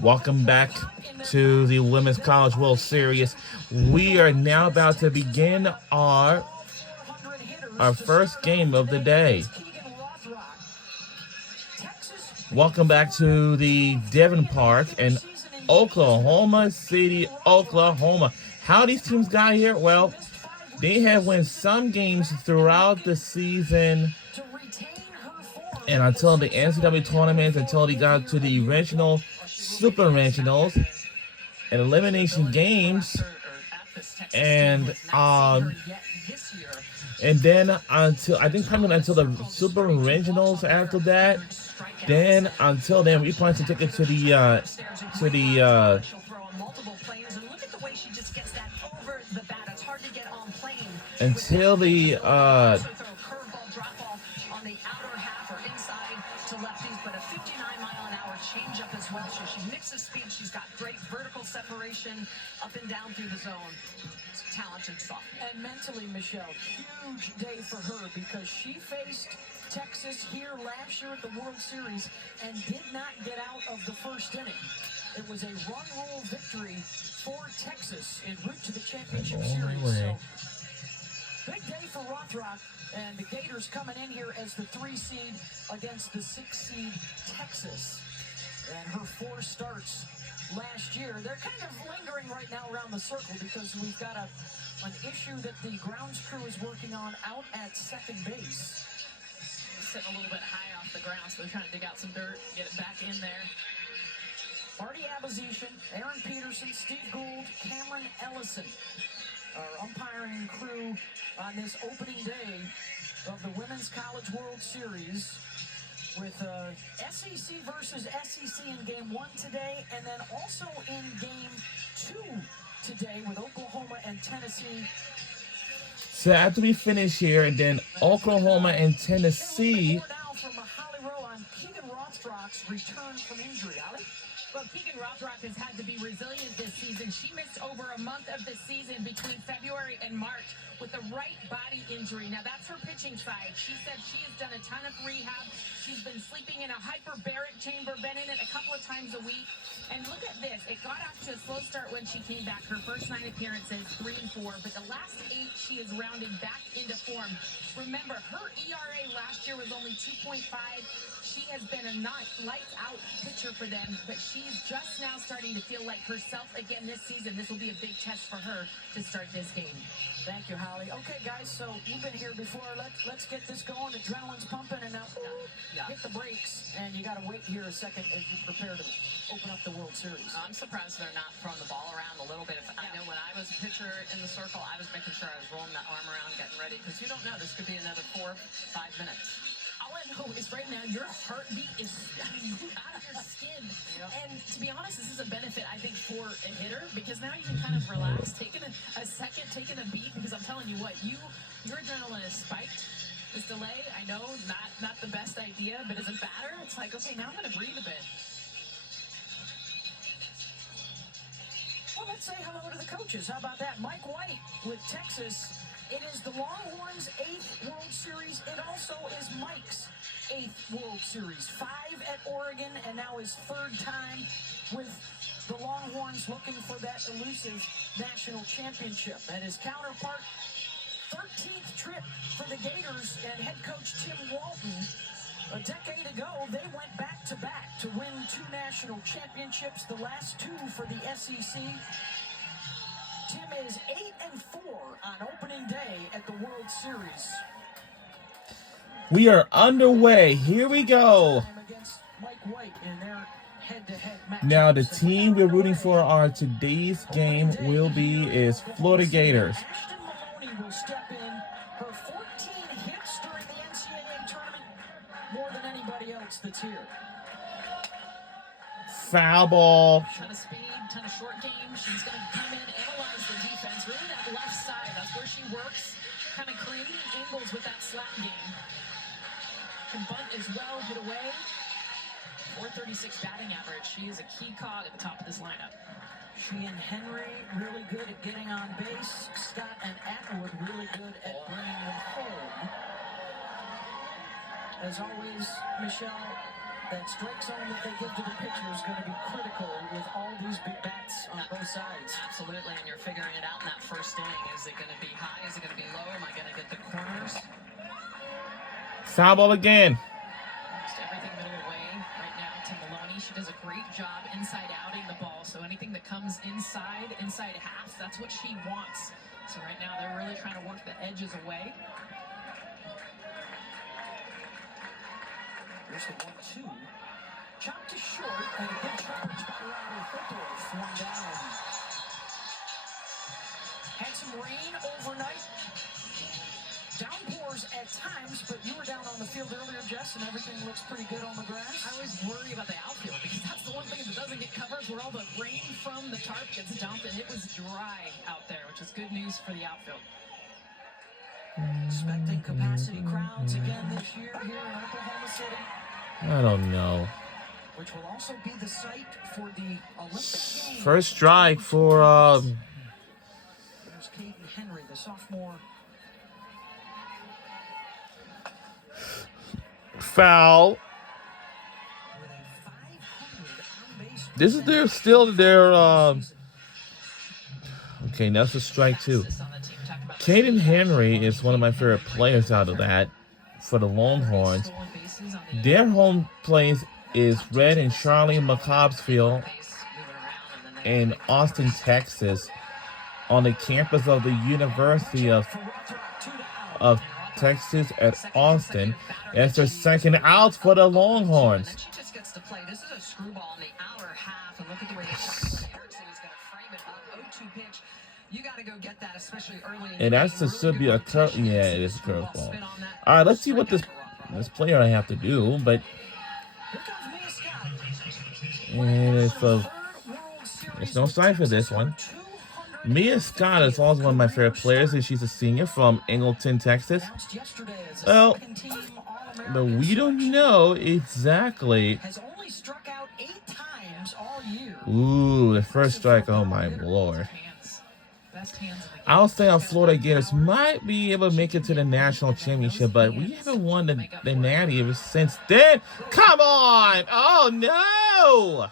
Welcome back to the Women's College World Series. We are now about to begin our first game of the day. Welcome back to the Devon Park in Oklahoma City, Oklahoma. How these teams got here? Well, they have won some games throughout the season and until the NCAA tournaments, until they got to the regional, super regionals, and elimination games, and then until I think coming until the super regionals after that. Then until then, we plan to take it to the until the changeup as well. So she mixes speed. She's got great vertical separation up and down through the zone. It's a talented sophomore. And mentally, Michelle, huge day for her because she faced Texas here last year at the World Series and did not get out of the first inning. It was a run rule victory for Texas en route to the championship series. So, big day for Rothrock. And the Gators coming in here as the 3 seed against the 6 seed Texas. And her 4 starts last year. They're kind of lingering right now around the circle because we've got an issue that the grounds crew is working on out at second base. Sitting a little bit high off the ground, so they're trying to dig out some dirt, get it back in there. Marty Abazishan, Aaron Peterson, Steve Gould, Cameron Ellison, our umpiring crew on this opening day of the Women's College World Series with SEC versus SEC in Game 1 today, and then also in Game 2 today with Oklahoma and Tennessee. So after we finish here, and then Oklahoma and Tennessee. Now from Holly Rowe on Keegan Rothrock's return from injury. Ali? Well, Keegan Rothrock has had to be resilient this season. She missed over a month of the season between February and March with a right body injury. Now, that's her pitching side. She said she has done a ton of rehab. She's been sleeping in a hyperbaric chamber, been in it a couple of times a week. And look at this. It got off to a slow start when she came back. Her first 9 appearances, 3 and 4. But the last 8, she is rounding back into form. Remember, her ERA last year was only 2.5. She has been a lights-out pitcher for them, but she's just now starting to feel like herself again this season. This will be a big test for her to start this game. Thank you, Holly. Okay, guys, so you've been here before. Let's get this going. Adrenaline's pumping, and now hit the brakes, and you got to wait here a second as you prepare to open up the World Series. I'm surprised they're not throwing the ball around a little bit. I know when I was a pitcher in the circle, I was making sure I was rolling that arm around, getting ready, because you don't know. This could be another 4-5 minutes. All I know is right now your heartbeat is out of your skin. Yep. And to be honest, this is a benefit, I think, for a hitter because now you can kind of relax, taking a second, taking a beat, because I'm telling you what, your adrenaline is spiked. This delay, I know, not the best idea, but as a batter, it's like, okay, now I'm going to breathe a bit. Well, let's say hello to the coaches. How about that? Mike White with Texas. It is the Longhorns' 8th World Series. It also is Mike's 8th World Series. 5 at Oregon, and now his 3rd time with the Longhorns looking for that elusive national championship. And his counterpart, 13th trip for the Gators and head coach Tim Walton. A decade ago, they went back-to-back to win 2 national championships, the last 2 for the SEC. Tim is 8-4 on opening day at the World Series. We are underway. Here we go. Now the team we're rooting for on today's game is Florida Gators. Ashton Maloney will step in. Her 14 hits during the NCAA tournament, more than anybody else that's here. Foul ball. Ton of speed, ton of short game. She's going to come in, analyze the defense, really that left side. That's where she works, kind of creating angles with that slap game. Can bunt as well, hit away. 436 batting average. She is a key cog at the top of this lineup. She and Henry really good at getting on base. Scott and Atwood really good at bringing them home. As always, Michelle, that strike zone that they give to the pitcher is going to be critical sides. Absolutely, and you're figuring it out in that first inning. Is it going to be high? Is it going to be low? Am I going to get the corners? Foul ball again. Just everything middle away right now to Maloney. She does a great job inside outing the ball. So anything that comes inside half, that's what she wants. So right now they're really trying to work the edges away. Here's the 1-2. Chopped to short, and a good charge by Ryder Hildorf. One down. Had some rain overnight. Downpours at times, but you were down on the field earlier, Jess, and everything looks pretty good on the grass. I always worry about the outfield because that's the one thing that doesn't get covered, where all the rain from the tarp gets dumped, and it was dry out there, which is good news for the outfield. Expecting capacity crowds again this year here in Oklahoma City, I don't know. which will also be the site for the Olympic Games. First strike for There's Caden Henry, the sophomore. foul. With a 500 on-base This is their okay, that's a strike two. Caden Henry is one of my favorite players out of that for the Longhorns. Their home place is Red and Charlie McCobb's Field in Austin, Texas, on the campus of the University of Texas at Austin. That's their second out for the Longhorns. She just gets to play. This is a screwball in the outer half, and look at the way Erickson is going to frame it up. 0-2 pitch. You got to go get that, especially early in the And that's game. should be a curve. Yeah, it is a curveball. All right, let's see what this player I have to do. But Here comes Mia Scott. and it's Third a World Series there's no sign for this one. Mia Scott is also one of my favorite players, and she's a senior from Angleton, Texas. announced yesterday as a Well, second-team but All-American. we don't know exactly. Has only struck out 8 times all year. Ooh, the first strike. Oh my lord. Best hands in the game. I'll say our Florida Gators might be able to make it to the national championship, but we haven't won the Natty ever since then. Come on! Oh no! Down the line,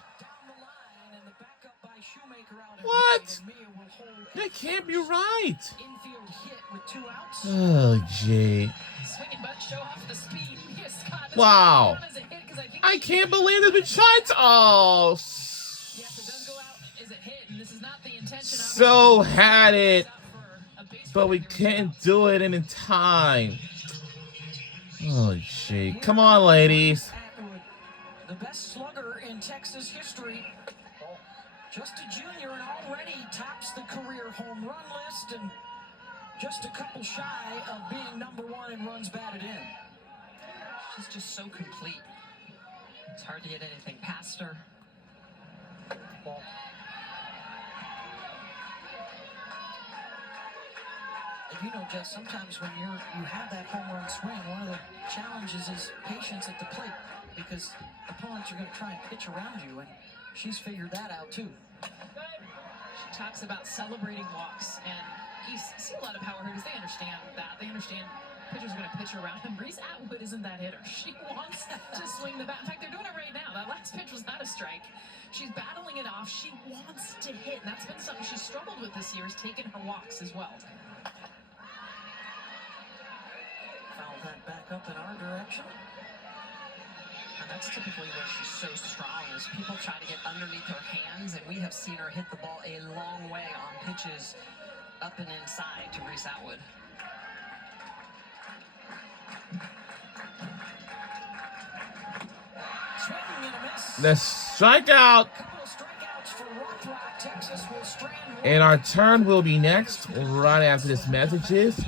and the backup by Shoemaker out at What? right, and Mia will hold That can't be right. infield hit with 2 outs. Oh gee. Swinging but show off the speed. Mia Scott. Wow. As a hit, 'cause I think I can't believe there's been shots. Oh. yes, it does go out as a hit, and this is not the intention. So had it, For a base but we runner. can't do it in time. Oh gee. Come on, ladies. Atwood, the best slugger in Texas history. Just a junior and already tops the career home run list, and just a couple shy of being #1 in runs batted in. She's just so complete. It's hard to get anything past her. And you know, Jeff, sometimes when you have that home run swing, one of the challenges is patience at the plate, because opponents are going to try and pitch around you, and she's figured that out too. She talks about celebrating walks, and you see a lot of power hitters. They understand that. They understand pitchers are going to pitch around him. Reese Atwood isn't that hitter. She wants to swing the bat. In fact, they're doing it right now. That last pitch was not a strike. She's battling it off. She wants to hit, and that's been something she's struggled with this year, is taking her walks as well. Foul that back up in our direction. And that's typically where she's so strong, is people try to get underneath her hands, and we have seen her hit the ball a long way on pitches up and inside to Reese Atwood. Swing and a miss. The strikeout. Couple of strikeouts for Rothrock. Texas will strand one. And our turn will be next, right after this messages.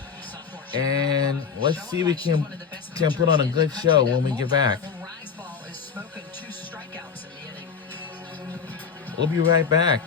And let's see if we can put on a good show when we get back. Riseball is smoking 2 strikeouts in the inning. We'll be right back.